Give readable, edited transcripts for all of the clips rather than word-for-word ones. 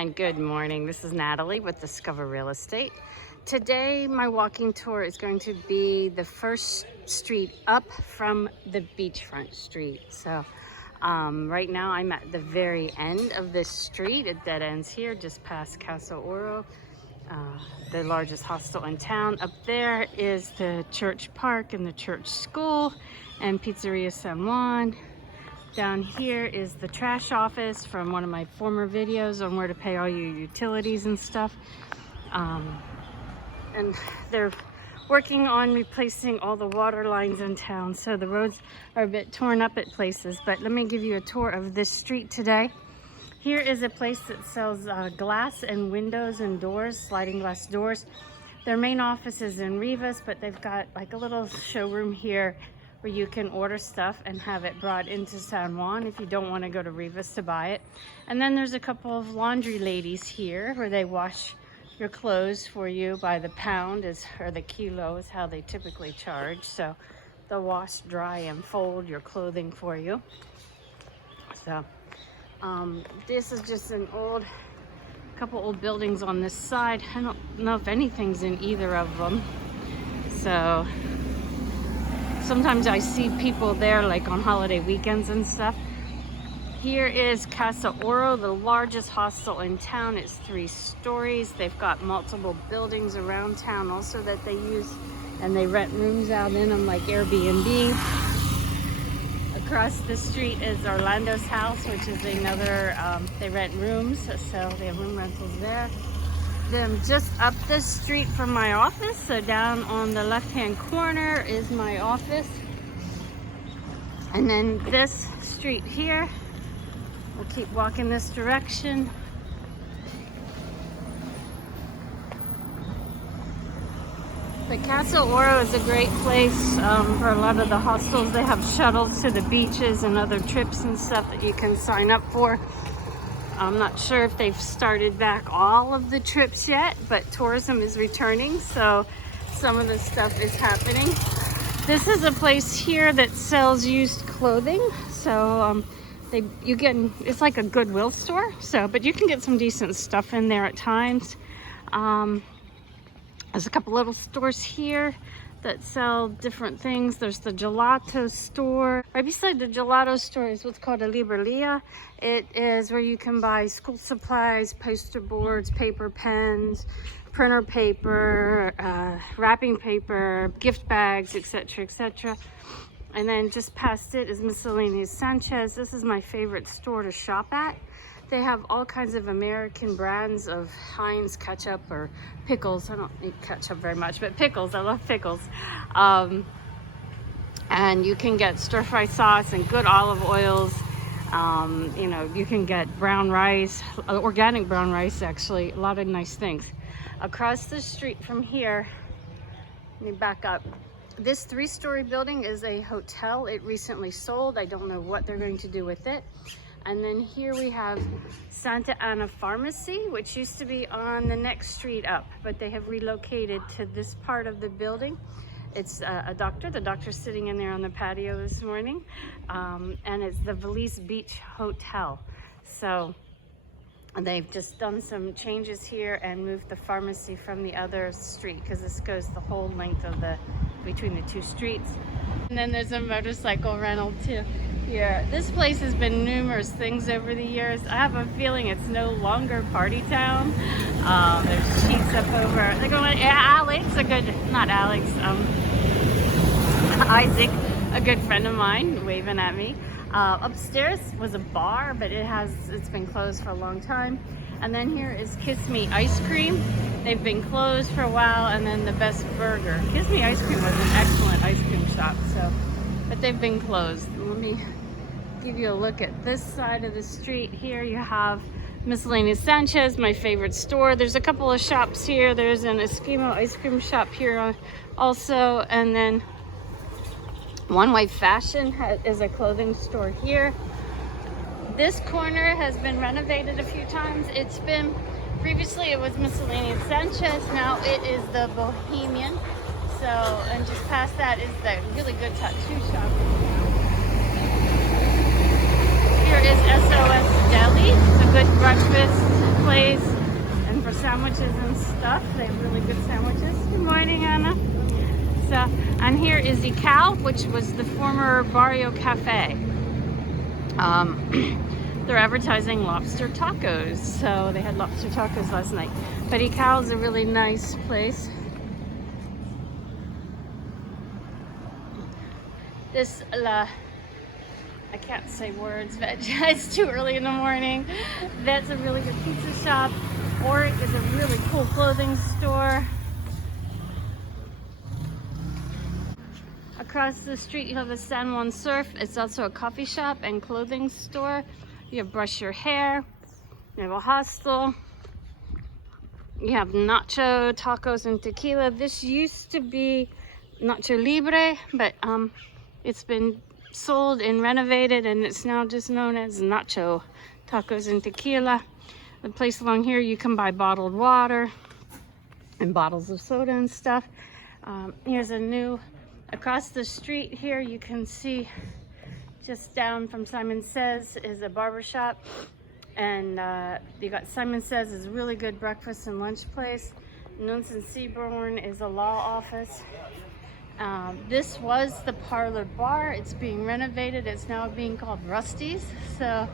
And good morning, this is Natalie with Discover Real Estate. Today my walking tour is going to be the first street up from the beachfront street. So right now I'm at the very end of this street. It dead ends here just past Casa Oro, the largest hostel in town. Up there is the church park and the church school and Pizzeria San Juan. Down here is the trash office from one of my former videos on where to pay all your utilities and stuff. And they're working on replacing all the water lines in town, so the roads are a bit torn up at places. But let me give you a tour of this street today. Here is a place that sells glass and windows and doors, sliding glass doors. Their main office is in Rivas, but they've got like a little showroom here where you can order stuff and have it brought into San Juan if you don't want to go to Rivas to buy it. And then there's a couple of laundry ladies here where they wash your clothes for you by the pound, or the kilo is how they typically charge. So they'll wash, dry, and fold your clothing for you. So this is just a couple old buildings on this side. I don't know if anything's in either of them. So sometimes I see people there like on holiday weekends and stuff. Here is Casa Oro, the largest hostel in town. It's 3 stories. They've got multiple buildings around town also that they use, and they rent rooms out in them like Airbnb. Across the street is Orlando's house, which is another, they rent rooms, so they have room rentals there. Then just up the street from my office, so down on the left-hand corner is my office. And then this street here, we'll keep walking this direction. The Casa Oro is a great place for a lot of the hostels. They have shuttles to the beaches and other trips and stuff that you can sign up for. I'm not sure if they've started back all of the trips yet, but tourism is returning, so some of the stuff is happening. This is a place here that sells used clothing, so it's like a Goodwill store, but you can get some decent stuff in there at times. There's a couple little stores here that sell different things. There's the gelato store. Right beside the gelato store is what's called a libreria. It is where you can buy school supplies, poster boards, paper, pens, printer paper, wrapping paper, gift bags, etc., etc. And then just past it is Miscellaneous Sanchez. This is my favorite store to shop at. They have all kinds of American brands of Heinz ketchup or pickles. I don't eat ketchup very much, but pickles, I love pickles. And you can get stir-fry sauce and good olive oils. You can get brown rice, organic brown rice actually, a lot of nice things. Across the street from here, let me back up. This 3-story building is a hotel. It recently sold. I don't know what they're going to do with it. And then here we have Santa Ana Pharmacy, which used to be on the next street up, but they have relocated to this part of the building. It's a doctor. The doctor's sitting in there on the patio this morning. And it's the Valise Beach Hotel. So they've just done some changes here and moved the pharmacy from the other street, because this goes the whole length of between the 2 streets. And then there's a motorcycle rental too. Here. This place has been numerous things over the years. I have a feeling it's no longer party town. There's sheets up over. They're going, Isaac, a good friend of mine, waving at me. Upstairs was a bar, but it's been closed for a long time. And then here is Kiss Me Ice Cream. They've been closed for a while. And then the Best Burger. Kiss Me Ice Cream was an excellent ice cream shop, but they've been closed. Let me give you a look at this side of the street. Here you have Miscellaneous Sanchez, my favorite store. There's a couple of shops here. There's an Eskimo ice cream shop here also, and then One Way Fashion is a clothing store here. This corner has been renovated a few times. Previously it was Miscellaneous Sanchez, now it is the Bohemian. So, and just past that is the really good tattoo shop. Here is SOS Deli. It's a good breakfast place and for sandwiches and stuff. They have really good sandwiches. Good morning, Anna. So, and here is the Cal, which was the former Barrio Cafe. They're advertising lobster tacos, so they had lobster tacos last night. But Cal is a really nice place. This I can't say words, but it's too early in the morning. That's a really good pizza shop. Oric is a really cool clothing store. Across the street you have a San Juan Surf. It's also a coffee shop and clothing store. You have Brush Your Hair. You have a hostel. You have Nacho, Tacos, and Tequila. This used to be Nacho Libre, but it's been sold and renovated, and it's now just known as Nacho, Tacos, and Tequila. The place along here, you can buy bottled water and bottles of soda and stuff. Here's a new, across the street here, you can see just down from Simon Says is a barber shop. And you got Simon Says is a really good breakfast and lunch place. Nuns and Seaborn is a law office. This was the parlor bar. It's being renovated. It's now being called Rusty's. So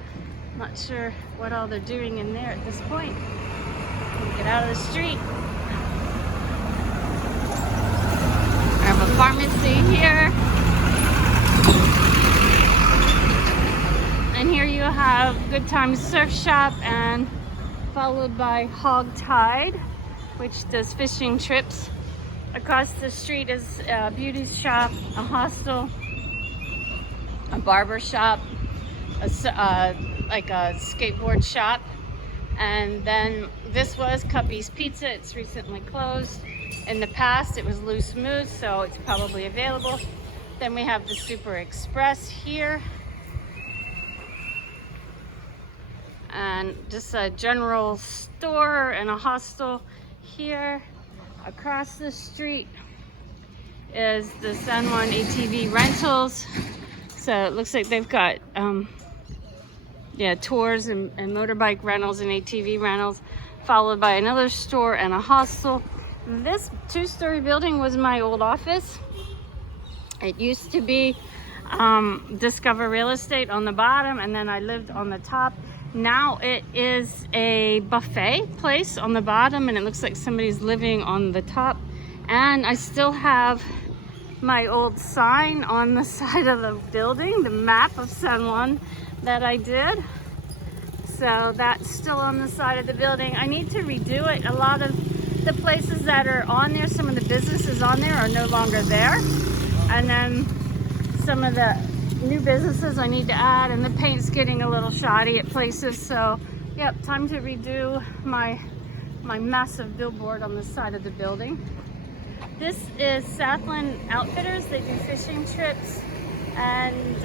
not sure what all they're doing in there at this point. Get out of the street. I have a pharmacy here. And here you have Good Times Surf Shop, and followed by Hog Tide, which does fishing trips. Across the street is a beauty shop, a hostel, a barber shop, like a skateboard shop. And then this was Cuppy's Pizza. It's recently closed. In the past it was Loose Moose, so it's probably available. Then we have the Super Express here. And just a general store and a hostel here. Across the street is the San Juan ATV Rentals. So it looks like they've got tours and motorbike rentals and ATV rentals, followed by another store and a hostel. This two-story building was my old office. It used to be Discover Real Estate on the bottom, and then I lived on the top. Now it is a buffet place on the bottom, and it looks like somebody's living on the top. And I still have my old sign on the side of the building, the map of San Juan that I did. So that's still on the side of the building. I need to redo it. A lot of the places that are on there, some of the businesses on there are no longer there. And then some of the new businesses I need to add, and the paint's getting a little shoddy at places. So yep, time to redo my massive billboard on the side of the building. This is Southland Outfitters. They do fishing trips and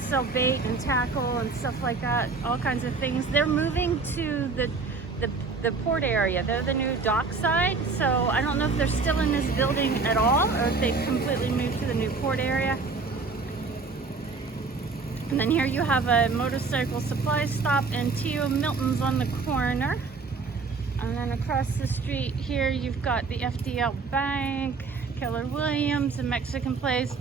sell bait and tackle and stuff like that, all kinds of things. They're moving to the port area. They're the new dock side, so I don't know if they're still in this building at all or if they've completely moved to the new port area. And then here you have a motorcycle supply stop, and T.O. Milton's on the corner. And then across the street here you've got the FDL Bank, Keller Williams, a Mexican place,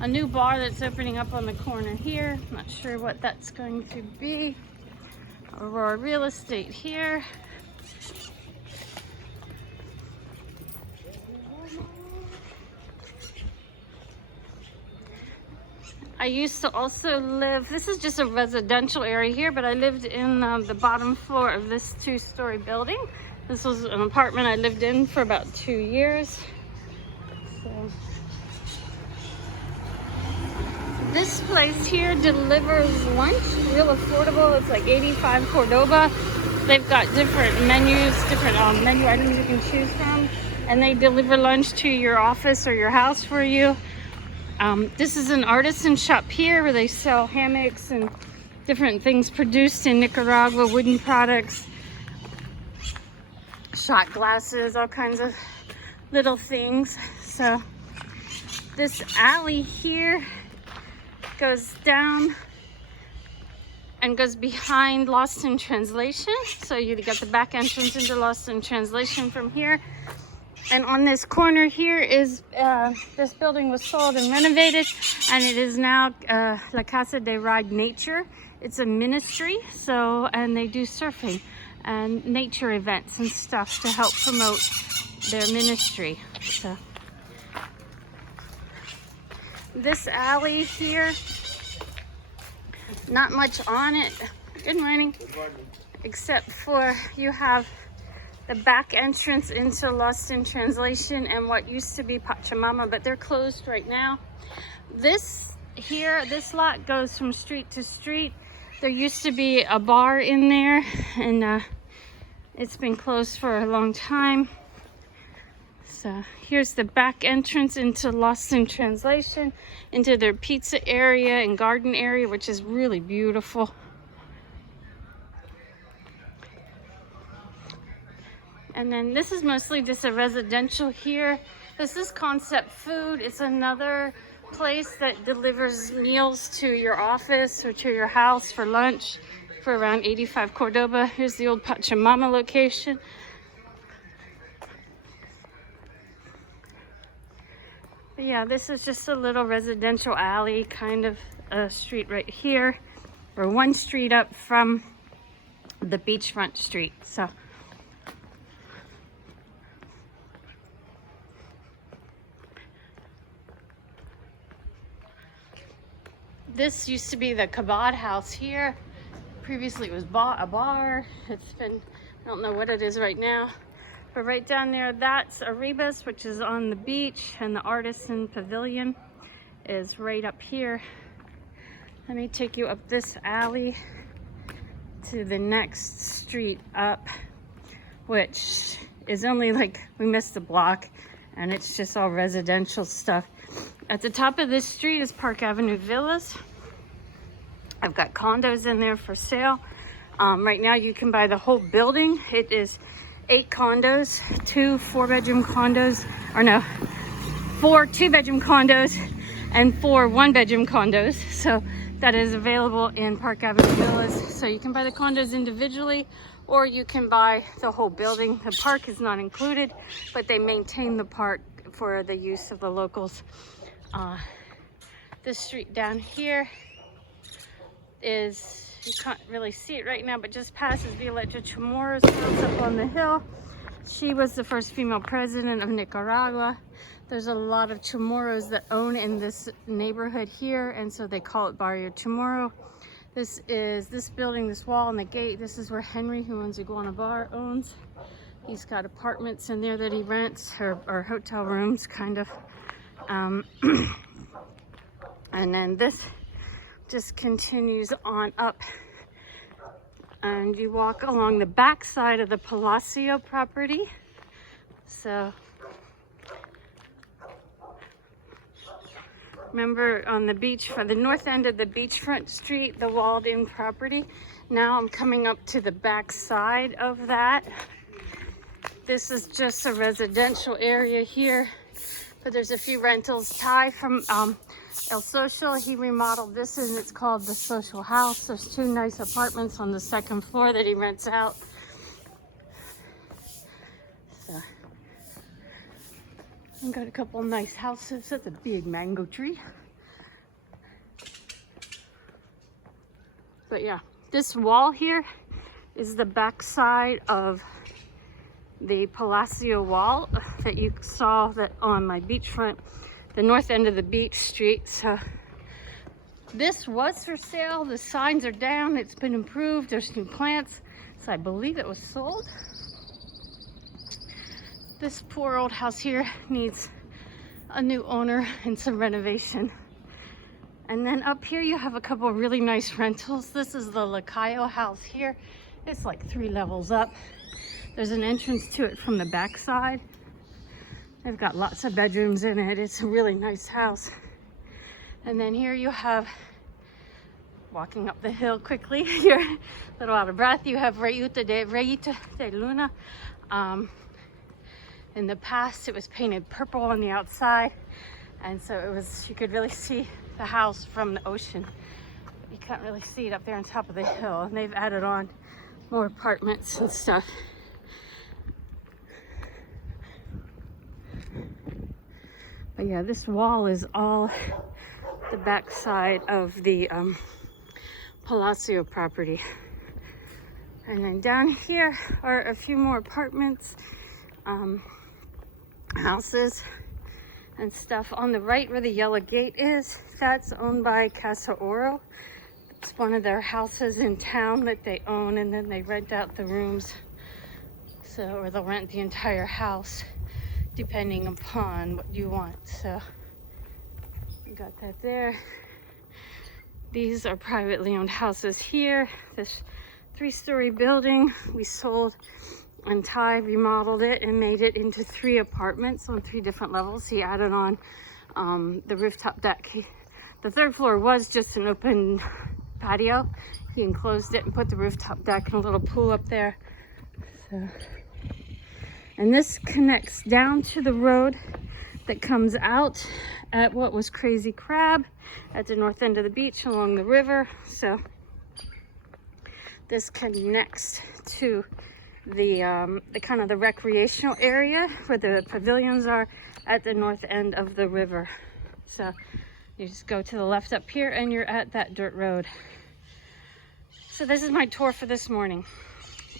a new bar that's opening up on the corner here. Not sure what that's going to be. Aurora Real Estate here. I used to also live, this is just a residential area here, but I lived in the bottom floor of this two-story building. This was an apartment I lived in for about 2 years. So this place here delivers lunch, real affordable. It's like 85 Cordoba. They've got different menus, different menu items you can choose from, and they deliver lunch to your office or your house for you. This is an artisan shop here where they sell hammocks and different things produced in Nicaragua, wooden products, shot glasses, all kinds of little things. So this alley here goes down and goes behind Lost in Translation. So you got the back entrance into Lost in Translation from here. And on this corner here is, this building was sold and renovated, and it is now La Casa de Ride Nature. It's a ministry, so, and they do surfing and nature events and stuff to help promote their ministry. So this alley here, not much on it. Good morning. Good morning. Except for you have the back entrance into Lost in Translation and what used to be Pachamama, but they're closed right now. This here, this lot goes from street to street. There used to be a bar in there, and it's been closed for a long time. So here's the back entrance into Lost in Translation, into their pizza area and garden area, which is really beautiful. And then this is mostly just a residential here. This is Concept Food. It's another place that delivers meals to your office or to your house for lunch for around 85 Cordoba. Here's the old Pachamama location. But yeah, this is just a little residential alley, kind of a street right here, or one street up from the beachfront street. So this used to be the Kabad house here. Previously it was a bar. It's been, I don't know what it is right now. But right down there, that's Arribas, which is on the beach, and the Artisan Pavilion is right up here. Let me take you up this alley to the next street up, which is only like, we missed the block, and it's just all residential stuff. At the top of this street is Park Avenue Villas. I've got condos in there for sale. Right now you can buy the whole building. It is 8 condos, 2 4-bedroom condos, or no, 4 2-bedroom condos and 4 1-bedroom condos. So that is available in Park Avenue Villas. So you can buy the condos individually, or you can buy the whole building. The park is not included, but they maintain the park for the use of the locals. This street down here is, you can't really see it right now, but just passes Violeta Chamorro's house up on the hill. She was the first female president of Nicaragua. There's a lot of Chamorros that own in this neighborhood here, and so they call it Barrio Chamorro. This is this building, this wall and the gate. This is where Henry, who owns Iguana Bar, owns. He's got apartments in there that he rents, or hotel rooms, kind of. And then this just continues on up, and you walk along the back side of the Palacio property. So remember, on the beach, for the north end of the beachfront street, the walled in property. Now I'm coming up to the back side of that. This is just a residential area here, but there's a few rentals. Ty from El Social, he remodeled this, and it's called the Social House. There's 2 nice apartments on the 2nd floor that he rents out. So I've got a couple nice houses. That's a big mango tree. But yeah, this wall here is the back side of the Palacio wall that you saw that on my beachfront, the north end of the beach street. So this was for sale. The signs are down. It's been improved. There's new plants. So I believe it was sold. This poor old house here needs a new owner and some renovation. And then up here you have a couple of really nice rentals. This is the Lacayo house here. It's like 3 levels up. There's an entrance to it from the back side. They've got lots of bedrooms in it. It's a really nice house. And then here you have, walking up the hill quickly, you're a little out of breath, you have Rayita de Luna. In the past, it was painted purple on the outside, and so it was, you could really see the house from the ocean. You can't really see it up there on top of the hill, and they've added on more apartments and stuff. But yeah, this wall is all the backside of the Palacio property. And then down here are a few more apartments, houses and stuff. On the right where the yellow gate is, that's owned by Casa Oro. It's one of their houses in town that they own, and then they rent out the rooms. So, or they'll rent the entire house depending upon what you want. So we got that there. These are privately owned houses here. This 3-story building we sold, and Ty remodeled it and made it into 3 apartments on 3 different levels. He added on the rooftop deck. The 3rd floor was just an open patio. He enclosed it and put the rooftop deck and a little pool up there. So, and this connects down to the road that comes out at what was Crazy Crab at the north end of the beach along the river. So this connects to the kind of the recreational area where the pavilions are at the north end of the river. So you just go to the left up here and you're at that dirt road. So this is my tour for this morning.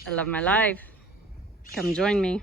I love my life. Come join me.